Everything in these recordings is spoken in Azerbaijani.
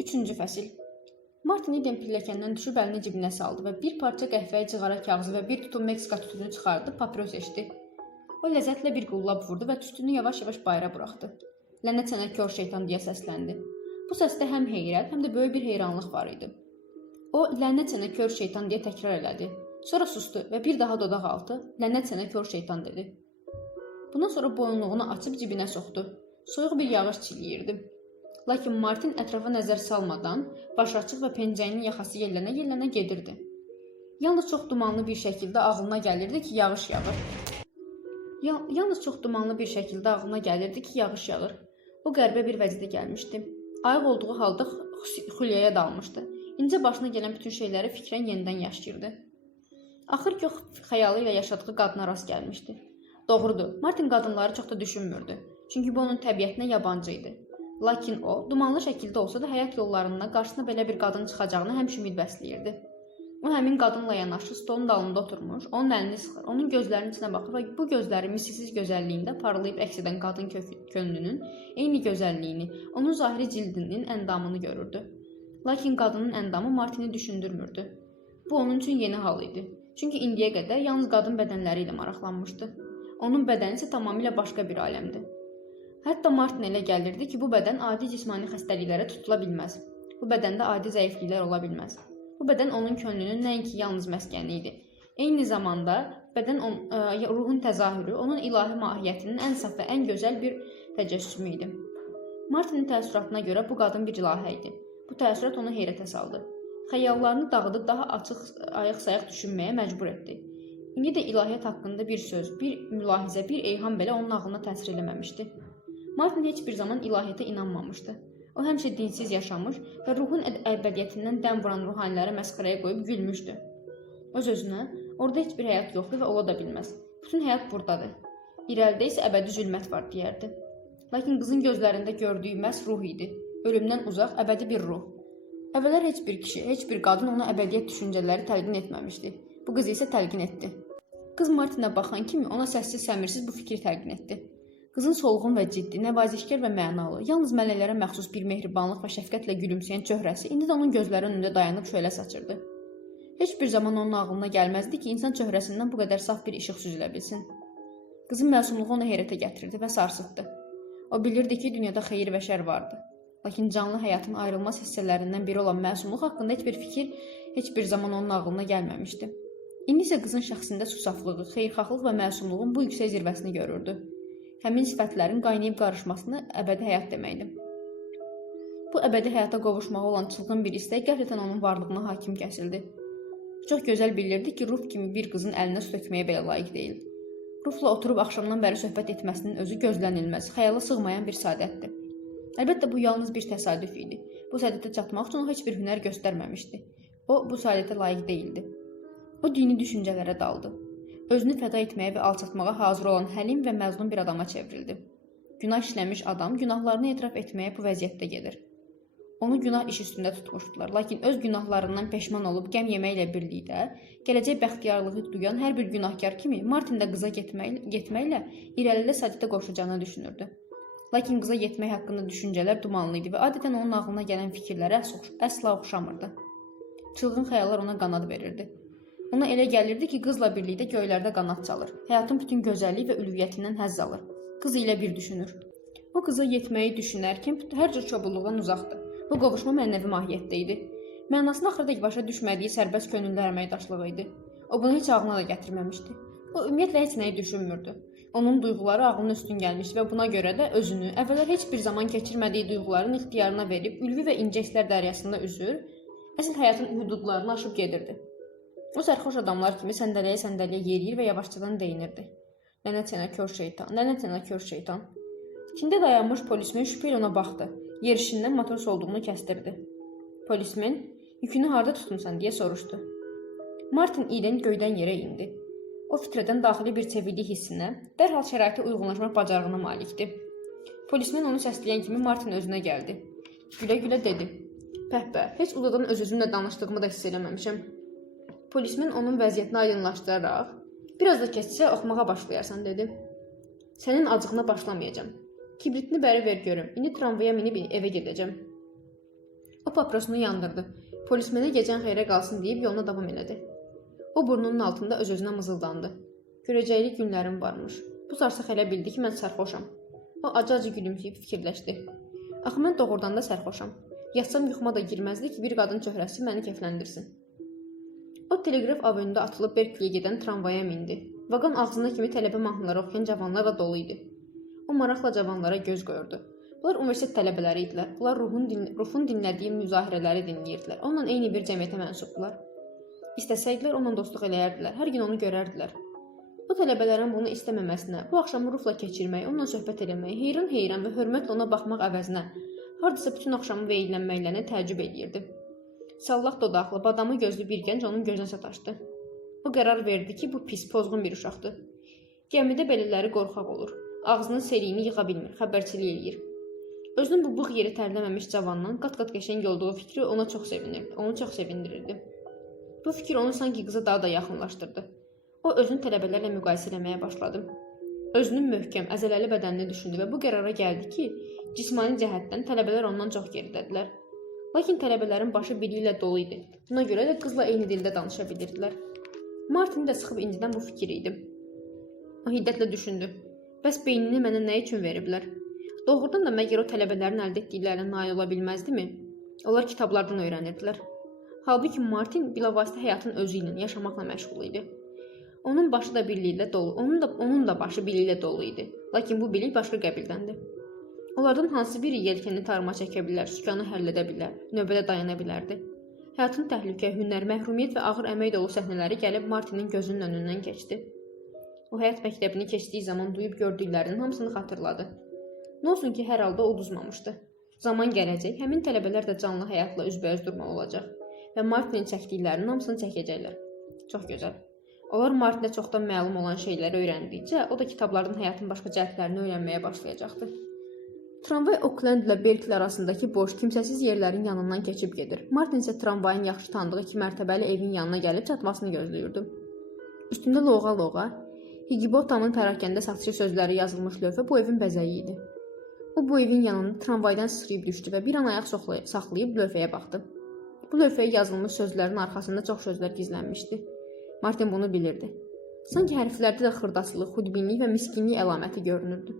3-cü fəsil. Martin Eden pilləkəndən düşüb əlini cibinə saldı və bir parça qəhvəyi cığara kağızı və bir tutum Meksika tütünü çıxardı, papiros eşdi. O ləzzətlə bir qullab vurdu və tütünü yavaş-yavaş bayıra buraxdı. Lənət sənə kör şeytan deyə səsləndi. Bu səsdə həm heyrət, həm də böyük bir heyranlıq var idi. O, lənət sənə kör şeytan deyə təkrar elədi. Sonra sustu və bir daha dodaq altı, lənət sənə kör şeytan dedi. Bundan sonra boyunluğunu açıb cibinə soxdu. Soyuq bir yağış çiliyirdi. Lakin Martin ətrafa nəzər salmadan, başı açıq və pencəyinin yaxası yellənə-yellənə gedirdi. Yalnız çox dumanlı bir şəkildə ağlına gəlirdi ki, yağış yağır. O qəribə bir vəziyyətə gəlmişdi. Ayıq olduğu halda xülyəyə dalmışdı. İncə başına gələn bütün şeyləri fikrən yenidən yaşayırdı. Axır ki, xəyalı ilə yaşadığı qadına rast gəlmişdi. Doğrudur, Martin qadınları çox da düşünmürdü. Çünki bu onun təbiətinə yabancı idi. Lakin o, dumanlı şəkildə olsa da həyat yollarında qarşısına belə bir qadın çıxacağını həmişə ümid bəsləyirdi. O, həmin qadınla yanaşı stolun dalında oturmuş, onun əlini sıxır, onun gözlərinin içinə baxır və bu gözləri misilsiz gözəlliyində parlayıb əks edən qadın könlünün eyni gözəlliyini, onun zahiri cildinin əndamını görürdü. Lakin qadının əndamı Martini düşündürmürdü. Bu, onun üçün yeni hal idi. Çünki indiyə qədər yalnız qadın bədənləri ilə maraqlanmışdı. Onun bədəni isə tamamilə başqa bir aləmdir. Hətta Martin elə gəlirdi ki, bu bədən adi cismani xəstəliklərə tutula bilməz. Bu bədəndə adi zəifliklər ola bilməz. Bu bədən onun könlünün nəinki yalnız məskəni idi. Eyni zamanda bədən ruhun təzahürü, onun ilahi mahiyyətinin ən saf və ən gözəl bir təcəssümü idi. Martinin təəssüratına görə bu qadın bir ilahə idi. Bu təəssürat onu heyrətə saldı. Xəyallarını dağıdıb daha açıq, ayıq-sayıq düşünməyə məcbur etdi. İndi də ilahiyyət haqqında bir söz, bir mülahizə, bir eyham belə onun ağlına təsir eləməmişdi. Martin heç bir zaman ilahiyyətə inanmamışdı. O həmişə dinsiz yaşamış və ruhun əbədiyyətindən dəm vuran ruhaniləri məsxərəyə qoyub gülmüşdü. Öz-özünə, orada heç bir həyat yoxdur və ola da bilməz. Bütün həyat buradadır. İrəlidə isə əbədi zülmət var, deyərdi. Lakin qızın gözlərində gördüyü məhz ruh idi. Ölümdən uzaq, əbədi bir ruh. Əvvəllər heç bir kişi, heç bir qadın ona əbədiyyət düşüncələri təlqin etməmişdi. Bu qız isə təlqin etdi. Qız Martinə baxan kimi ona səssiz-səmirsiz bu fikri təlqin etdi. Qızın solğun və ciddi, nəvazişkar və mənalı, yalnız mələklərə məxsus bir mehribanlıq və şəfqətlə gülümsəyən çöhrəsi indi də onun gözləri önündə dayanıb şölə saçırdı. Heç bir zaman onun ağlına gəlməzdi ki, insan çöhrəsindən bu qədər saf bir işıq süzülə bilsin. Qızın məsumluğu onu heyrətə gətirirdi və sarsıtdı. O bilirdi ki, dünyada xeyir və şər vardı. Lakin canlı həyatın ayrılmaz hissələrindən biri olan məsumluq haqqında heç bir fikir heç bir zaman onun ağlına gəlməmişdi. İndi isə qızın şəxsində susaflığı, xeyirxahlıq və məsumluğun bu yüksək zirvəsini görürdü. Həmin sifətlərin qaynayıb qarışmasını əbədi həyat deməkdir. Bu əbədi həyata qovuşmağa olan çılğın bir istək qəflətən onun varlığına hakim kəsildi. Çox gözəl bilirdi ki, Ruf kimi bir qızın əlinə su tökməyə belə layiq deyil. Rufla oturub axşamdan bəri söhbət etməsinin özü gözlənilməz, xəyala sığmayan bir saadətdir. Əlbəttə, bu yalnız bir təsadüf idi. Bu saadətə çatmaq üçün o heç bir hünər göstərməmişdi. O, bu saadətə layiq deyildi. O, dini düşüncələrə daldı. Özünü fəda etməyə və alçatmağa hazır olan həlim və məzlum bir adama çevrildi. Günah işləmiş adam günahlarını etiraf etməyə bu vəziyyətdə gedir. Onu günah iş üstündə tutmuşdular, lakin öz günahlarından peşman olub qəm yeməklə birlikdə, gələcək bəxtiyarlığı duyan hər bir günahkar kimi Martin də qıza getməklə irəlilə sadətə qoşacağını düşünürdü. Lakin qıza getmək haqqında düşüncələr dumanlı idi və adətən onun ağlına gələn fikirlərə əsla oxşamırdı. Çılğın xəyallar ona qanad verirdi. Ona elə gəlirdi ki, qızla birlikdə göylərdə qanad çalır. Həyatın bütün gözəlliyi və ülviyyətindən həzz alır. Qız ilə bir düşünür. O qıza yetməyi düşünərkən hər cür çobulluqdan uzaqdır. Bu qovuşma mənəvi mahiyyətdə idi. Mənasını axırda başa düşmədiyi sərbəst könüllü əməkdaşlığı idi. O bunu heç ağlına da gətirməmişdi. O ümumiyyətlə heç nəyi düşünmürdü. Onun duyğuları ağlına üstün gəlmişdi və buna görə də özünü əvvəllər heç bir zaman keçirmədiyi duyğuların ixtiyarına verib ülvi və incə hisslər dəryasında üzür, əsl həyatın hüdudlarını aşıb gedirdi. O sərxoş adamlar kimi səndələyə yeriyir və yavaşcadan deyinirdi. Lənət sənə kör şeytan, lənət sənə kör şeytan. İçində dayanmış polismen şübhə ilə ona baxdı. Yerişindən matros olduğunu kəstirdi. Polismen, yükünü harda tutmusan deyə soruşdu. Martin iyidən göydən yerə indi. O fitrədən daxili bir çeviklik hissinə, dərhal şəraitə uyğunlaşmaq bacarığına malikdi. Polismen onu səsləyən kimi Martin özünə gəldi. Gülə-gülə dedi. Pəhbə, heç uzadan öz-özümlə danışdığımı da hiss eləməmişəm. Polismen onun vəziyyətini aydınlaşdıraraq, biraz da keçsə oxumağa başlayarsan, dedi. Sənin acığına başlamayacağım. Kibritini bəri ver görüm. İndi tramvaya minib evə gedəcəm. O paprosunu yandırdı. Polismenə gecən xeyrə qalsın deyib yoluna davam elədi. O burnunun altında öz-özünə mızıldandı. Görəcəkli günlərim varmış. Bu sarsaq elə bildi ki, mən sərxoşam. O acı-acı gülümsəyib fikirləşdi. Axı mən doğrudan da sərxoşam. Yatsam yuxuma da girməzdi ki, bir qadın çöhrəsi məni kefləndirsin. O teleqraf avenündə atılıb Berkliyə gedən tramvaya mindi. Vaqon ağzına kimi tələbə mahnıları oxuyan cavanlarla dolu idi. O maraqla cavanlara göz qoyurdu. Bunlar universitet tələbələri idilər. Bunlar Rufun dinlədiyi müzahirələri dinləyirdilər. Onunla eyni bir cəmiyyətə mənsubdular. İstəsəydilər onunla dostluq eləyərdilər. Hər gün onu görərdilər. Bu tələbələrin bunu istəməməsinə, bu axşamı Rufla keçirmək, onunla söhbət eləmək, heyran və hörmətlə ona baxmaq əvəzinə hardasa bütün axşamı veylənməklərinə təəccüb edirdi. Sallaq dodaqlı, badamı gözlü bir gənc onun gözünə sataşdı. O qərar verdi ki, bu pis, pozğun bir uşaqdır. Gəmidə belələri qorxaq olur. Ağzının seliyini yığa bilmir, xəbərçilik eləyir. Özünün bu bığ yeri tərləməmiş cavandan qat-qat qəşəng olduğu fikri onu çox sevindirirdi. Bu fikir onu sanki qıza daha da yaxınlaşdırdı. O özünü tələbələrlə müqayisə eləməyə başladı. Özünün möhkəm, əzələli bədənini düşündü və bu qərara gəldi ki, cismani cəhətdən tələbələr ondan çox geridədilər. Lakin tələbələrin başı biri ilə dolu idi. Buna görə də qızla eyni dildə danışa bilirdilər. Martin də sıxıb incidən bu fikir idi. O hiddətlə düşündü. Bəs beynini mənə nə üçün veriblər? Doğrudan da məgər o tələbələrin əldə etdiklərinə nail ola bilməzdimi? Onlar kitablardan öyrənirdilər. Halbuki Martin bilavasitə həyatın özü ilə, yaşamaqla məşğul idi. Onun başı da biliklə dolu, onun da başı biliklə dolu idi. Lakin bu bilik başqa qəbildəndir. Onlardan hansı biri yelkəni tarıma çəkə bilər, sükanı həll edə bilər, növbədə dayana bilərdi. Həyatın təhlükə, hünər, məhrumiyyət və ağır əmək dolu səhnələri gəlib Martinin gözünün önündən keçdi. O həyat məktəbini keçdiyi zaman duyub gördüklərinin hamısını xatırladı. Nə olsun ki, hər halda uduzmamışdı. Zaman gələcək, həmin tələbələr də canlı həyatla üzbəüz durmalı olacaq və Martinin çəkdiklərinin hamısını çəkəcəklər. Çox gözəl. Onlar Martinə çoxdan məlum olan şeyləri öyrəndikcə, o da kitablardan həyatın başqa cəhətlərini öyrənməyə başlayacaqdı. Tramvay Oakland ilə Berkeley arasındakı boş, kimsəsiz yerlərin yanından keçib gedir. Martin isə tramvayın yaxşı tanıdığı 2 mərtəbəli evin yanına gəlib çatmasını gözləyirdi. Üstündə loğa-loğa, Higginbothamın pərakəndə satışı sözləri yazılmış lövhə bu evin bəzəyi idi. O bu evin yanında tramvaydan sıçrayıb düşdü və bir an ayaq saxlayıb lövhəyə baxdı. Bu lövhəyə yazılmış sözlərin arxasında çox sözlər gizlənmişdi. Martin bunu bilirdi. Sanki hərflərdə də xırdaslıq, xudbinlik və miskinlik əlaməti görünürdü.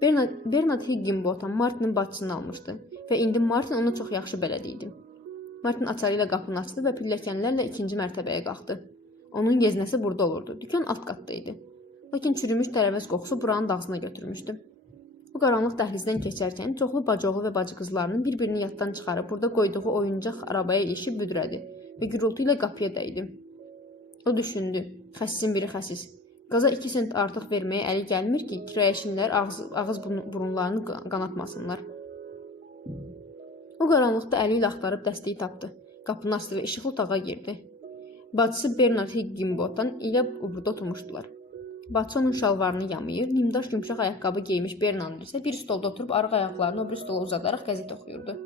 Bernard Higginbotham Martinin bacısını almışdı və indi Martin onu çox yaxşı bələd idi. Martin açarı ilə qapını açdı və pilləkənlərlə 2-ci mərtəbəyə qalxdı. Onun yeznəsi burada olurdu. Dükan alt qatda idi. Lakin çürümüş tərəvəz qoxusu buranın dağısına götürmüşdü. Bu qaranlıq dəhlizdən keçərkən çoxlu bacıoğlu və bacı qızlarının bir-birini yaddan çıxarıb burada qoyduğu oyuncaq arabaya ilişib büdrədi və gürültü ilə qapıya dəydi. O düşündü. Xəsisin biri xəsis. Qaza 2 sent artıq verməyə əli gəlmir ki, kirayəşinlər ağız burunlarını qanatmasınlar. O qaranlıqda əli ilə axtarıb dəstəyi tapdı. Qapını açdı və işıqlı otağa girdi. Bacısı Bernard Higginbotham ilə burada oturmuşdular. Bacısı onun şalvarını yamayır, nimdaş yumşaq ayaqqabı geymiş Bernard isə bir stolda oturub arıq ayaqlarını o bir stola uzadaraq qəzet oxuyurdu.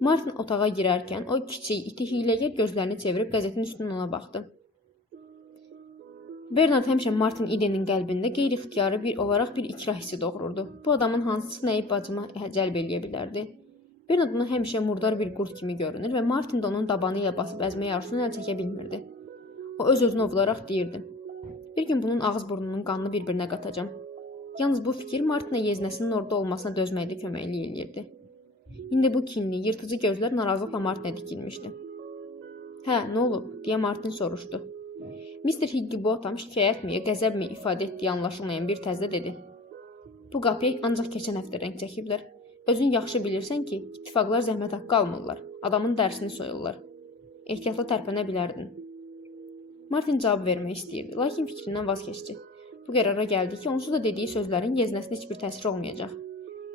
Martin otağa girərkən o kiçik, iti hiyləgər gözlərini çevirib qəzetin üstündən ona baxdı. Bernard həmişə Martin Eden'in qəlbində qeyri-ixtiyari olaraq bir ikrah hissi doğururdu. Bu adamın hansısı nəyi bacıma cəlb eləyə bilərdi? Bernard ona həmişə murdar bir qurd kimi görünür və Martin də onun dabanı ilə basıb əzməyə arzusunu əl çəkə bilmirdi. O öz-özünə ovularaq deyirdi. Bir gün bunun ağız burnunun qanını bir-birinə qatacam. Yalnız bu fikir Martinə yeznəsinin orada olmasına dözməkdə köməklik eləyirdi. İndi bu kinli, yırtıcı gözlər narazılıqla Martinə dikilmişdi. Hə, nə olub? Deyə Martin soruşdu. Mr. Higginbotham şikayətmi, qəzəbmi ifadə etdiyi anlaşılmayan bir tərzdə dedi. Bu qapıya ancaq keçən həftə rəng çəkiblər. Özün yaxşı bilirsən ki, ittifaqlar zəhmət haqqı almırlar. Adamın dərsini soyurlar. Ehtiyatla tərpənə bilərdin. Martin cavab vermək istəyirdi, lakin fikrindən vaz keçdi. Bu qərara gəldi ki, onsuz da dediyi sözlərin yeznəsinə heç bir təsir olmayacaq.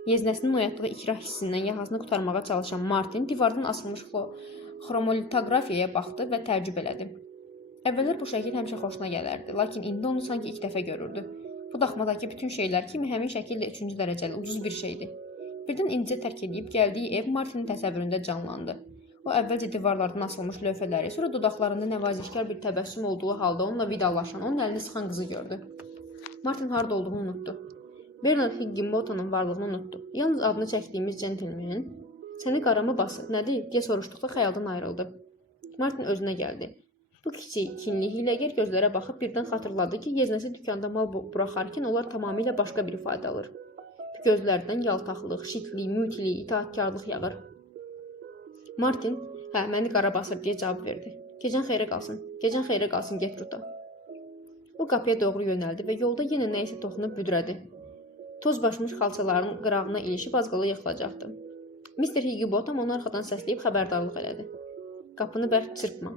Yeznəsinin oyatdığı ikrah hissindən yaxasını qurtarmağa çalışan Martin divardan asılmış xromolitografiyaya baxdı və təəccüb elədi. Əvvəllər bu şəkil həmişə xoşuna gələrdi, lakin indi onu sanki ilk dəfə görürdü. Bu daxmadakı bütün şeylər kimi həmin şəkil də 3-cü dərəcəli, ucuz bir şeydi. Birdən incə tərk edib gəldiyi ev Martinin təsəvvüründə canlandı. O əvvəlcə divarlardan asılmış lövhələri, sonra dodaqlarında nəvazişkar bir təbəssüm olduğu halda onunla vidalaşan, onun əlini sıxan qızı gördü. Martin harda olduğunu unutdu. Bernard Higginbothamın varlığını unutdu. Yalnız adını çəkdiyimiz centlmen, Səni qarama basıb, nədir? Deyə soruşduqda xəyaldan ayrıldı. Martin özünə gəldi. Bu kiçik, kinli hiləgər gözlərə baxıb birdən xatırladı ki, yeznəsi dükanda mal buraxarkən onlar tamamilə başqa bir ifadə alır. Bu gözlərdən yaltaqlıq, şitlik, mütilik, itaatkarlıq yağır. Martin, məni qara basır deyə cavab verdi. Gecən xeyrə qalsın, gecən xeyrə qalsın Gertruda. O qapıya doğru yönəldi və yolda yenə nəyisə toxunub büdrədi. Toz başmış xalçaların qırağına ilişib az qala yıxılacaqdı. Mr. Higginbotham onu arxadan səsləyib xəbərdarlıq elədi. Qapını bərk çırpma.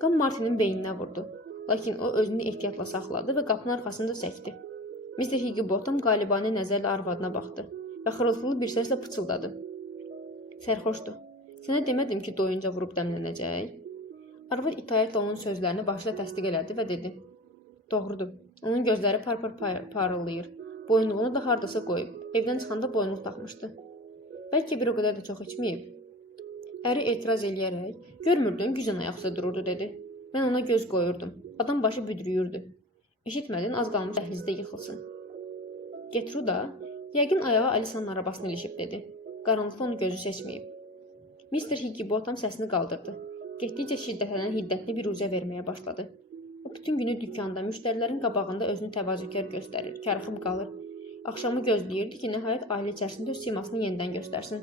Qan Martinin beyninə vurdu. Lakin o özünü ehtiyatla saxladı və qapının arxasında səkdi. Mr. Higginbotham qalibani nəzərlə arvadına baxdı və xırıltılı bir səslə pıçıldadı. Sərxoşdur. Sənə demədim ki, doyunca vurub dəmlənəcək? Arvad itaətlə onun sözlərini başla təsdiq elədi və dedi. Doğrudur. Onun gözləri parıllayır. Boyunluğunu da hardasa qoyub. Evdən çıxanda boyunluq taxmışdı. Bəlkə bir o qədər də çox içməyib. Əri etiraz eləyərək, görmürdün, güzən ayaqsa dururdu, dedi. Mən ona göz qoyurdum. Adam başı büdrüyürdü. Eşitmədin, az qalmış dəhlizdə yıxılsın. Gertruda, yəqin ayağa Alisanın arabasını ilişib, dedi. Qaranlıqda onu gözü seçməyib. Mr. Higginbotham səsini qaldırdı. Getdikcə şiddətlənən hiddətli bir uzə verməyə başladı. O bütün günü dükanda, müştərilərin qabağında özünü təvazökar göstərir, karxıb qalır. Axşamı gözləyirdi ki, nəhayət ailə içərisində öz simasını yenidən göstərsin.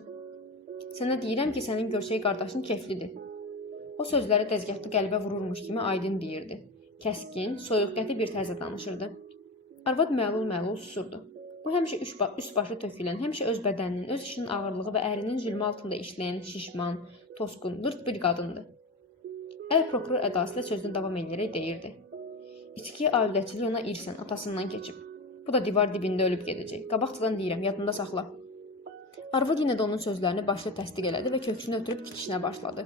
Sənə deyirəm ki, sənin görsək qardaşın keflidir. O sözləri dəzgahda qəlbə vururmuş kimi aydın deyirdi. Kəskin, soyuq qəti bir tərzdə danışırdı. Arvad məlul susurdu. O həmişə üst başı tökülən, həmişə öz bədəninin, öz işinin ağırlığı və ərinin zülmü altında işləyən, şişman, tosqun, lırt bir qadındı. Əl prokuror ədası ilə sözünü davam edərək deyirdi. İçki aludəçiliyi ona irsən, atasından keçib. Bu da divar dibində ölüb gedəcək. Qabaqcadan deyirəm, yadında saxla. Arvad yenə də onun sözlərini başla təsdiq elədi və köksünü ötürüb tikişinə başladı.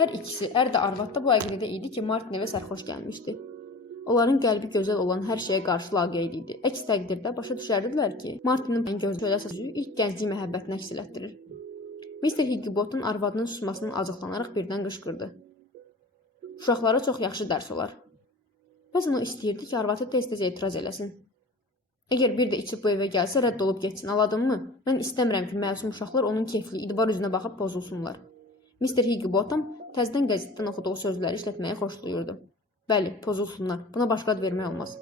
Hər ikisi, ər də arvad da bu əqidədə idi ki, Martin evə sərxoş gəlmişdi. Onların qəlbi gözəl olan hər şeyə qarşı laqeyd idi. Əks təqdirdə başa düşərdilər ki, Martinin gözəl sözü ilk gənclik məhəbbətini əks elətdirir. Mr. Higginbotham arvadının susmasından acıqlanaraq birdən qışqırdı. Uşaqlara çox yaxşı dərs olar. Bəzən o istəyirdi ki, arvadı tez-tez etiraz eləsin. Əgər bir də içib bu evə gəlsə, rədd olub getsin, anladınmı? Mən istəmirəm ki, məsum uşaqlar onun keyfli, idvar üzünə baxıb pozulsunlar. Mr. Higginbotham təzədən qəzetdən oxuduğu sözləri işlətməyi xoşlayırdı. Bəli, pozulsunlar. Buna başqa ad vermək olmaz.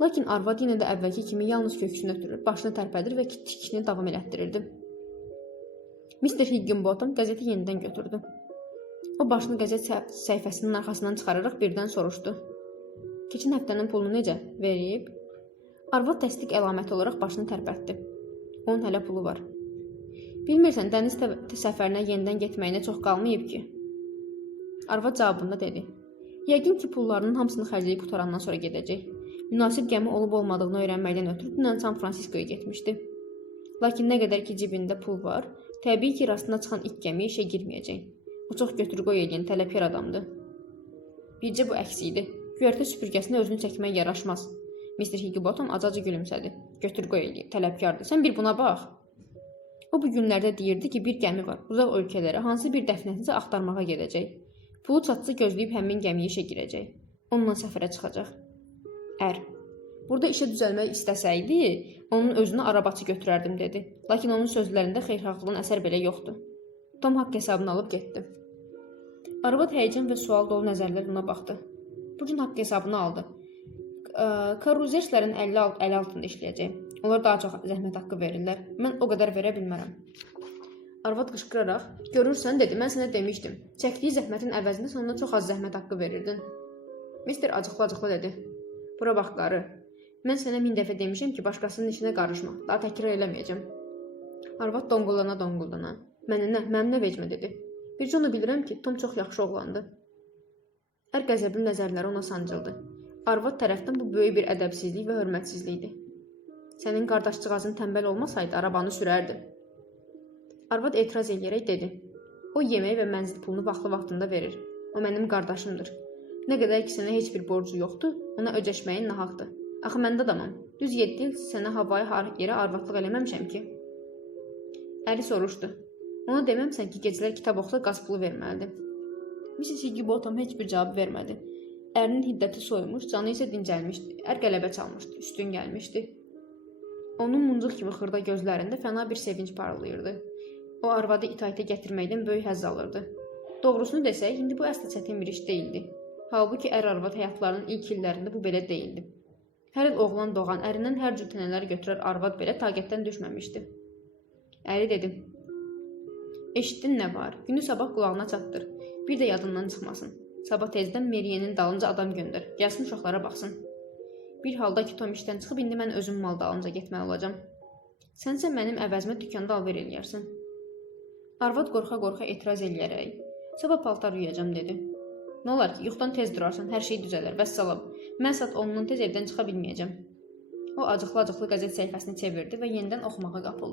Lakin arvad yenə də əvvəlki kimi yalnız köksünü ötürür, başını tərpədir və tikişini davam elətdirirdi. Mr. Higginbotham qəzeti yenidən götürdü. O başını qəzet səhifəsinin arxasından çıxararaq birdən soruşdu. Keçən həftənin pulunu necə? Verib? Arvad təsdiq əlaməti olaraq başını tərpətdi. Onun hələ pulu var. Bilmirsən, dəniz səfərinə yenidən getməyinə çox qalmayıb ki. Arvad cavabında dedi. Yəqin ki, pullarının hamısını xərcləyib qutarandan sonra gedəcək. Münasib gəmi olub-olmadığını öyrənməkdən ötürü dünən San Fransiskoya getmişdi. Lakin nə qədər ki, cibində pul var, təbii ki, rastına çıxan ilk gəmiyə işə girməyəcək. O çox götür-qoy edən tələbkar adamdır. Bircə bu əksi idi. Göyərtə süpürgəsinə özünü çəkmək yaraşmaz. Mr. Higginbotham acacı gülümsədi. Götür-qoy eləyir, tələbkardır. Sən bir buna bax. O bu günlərdə deyirdi ki, bir gəmi var. Uzaq ölkələrə hansı bir dəfnətinizə axtarmağa gedəcək. Pulu çatsa gözləyib həmin gəmiyə işə girəcək. Onunla səfərə çıxacaq. Ər. Burada işə düzəlmək istəsəydi, onun özünü arabaçı götürərdim, dedi. Lakin onun sözlərində xeyirxahlığın əsər belə yoxdur. Tom haqq hesabını alıb getdi. Arvad həyəcan və sual dolu nəzərlər ona baxdı. Bugün haqq hesabını aldı. Karuzerçlərin əli altında işləyəcək. Onlar daha çox zəhmət haqqı verirlər. Mən o qədər verə bilmərəm. Arvad qışqıraraq, görürsən, dedi, mən sənə demişdim. Çəkdiyi zəhmətin əvəzində sən ona çox az zəhmət haqqı verirdin. Mister acıqlı-acıqlı dedi. Bura bax, qarı. Mən sənə 1000 dəfə demişəm ki, başqasının işinə qarışma. Daha təkrar eləməyəcəm. Arvad donqullana. Mənim nə vecmə, dedi. Bircə onu bilirəm ki, Tom çox yaxşı oğlandı. Ər qəzəbli nəzərləri ona sancıldı. Arvad tərəfdən bu böyük bir ədəbsizlik və hörmətsizlikdir. Sənin qardaşcığazın tənbəl olmasaydı, arabanı sürərdi. Arvad etiraz eləyərək dedi. O yemək və mənzil pulunu vaxtında verir. O mənim qardaşımdır. Nə qədər ki, sənə heç bir borcu yoxdur, ona ödəşməyin nahaqdır. Axı mən də adamam. Düz 7 il sənə havaya yerə arvadlıq eləməmişəm ki. Əri soruşdu. Ona deməmsən ki, gecələr kitab oxusa qaz pulu verməlidir. Mrs. Higginbotham heç bir cavab vermədi. Ərinin hiddəti soymuş, canı isə dincəlmişdi. Ər qələbə çalmışdı, üstün gəlmişdi. Onun muncuq kimi xırda gözlərində fəna bir sevinç parlayırdı. O arvadı itaətə gətirməkdən böyük həzz alırdı. Doğrusunu desək, indi bu əsla çətin bir iş deyildi. Halbuki ər-arvad həyatlarının ilk illərində bu belə deyildi. Hər il oğlan doğan, ərindən hər cür tənələr götürər arvad belə taqətdən düşməmişdi. Əri dedi: "Eşitdin nə var? Günü sabah qulağına çatdır. Bir də yadından çıxmasın. Sabah tezdən Meriyenin dalınca adam göndər. Gəlsin uşaqlara baxsın. Bir halda ki, Tom işdən çıxıb, indi mən özüm mal dalınca getməli olacam. Sənsə mənim əvəzimə dükanda alver eləyərsən." Arvad qorxa-qorxa etiraz eləyərək: "Sabah paltar yuyacam" dedi. "Nə olar ki, yuxudan tez durarsan, hər şey düzələr, vəssalam. Mən saat 10-dan tez evdən çıxa bilməyəcəm." O acıqlı-acıqlı qəzet səhifəsini çevirdi və yenidən oxumağa qapıldı.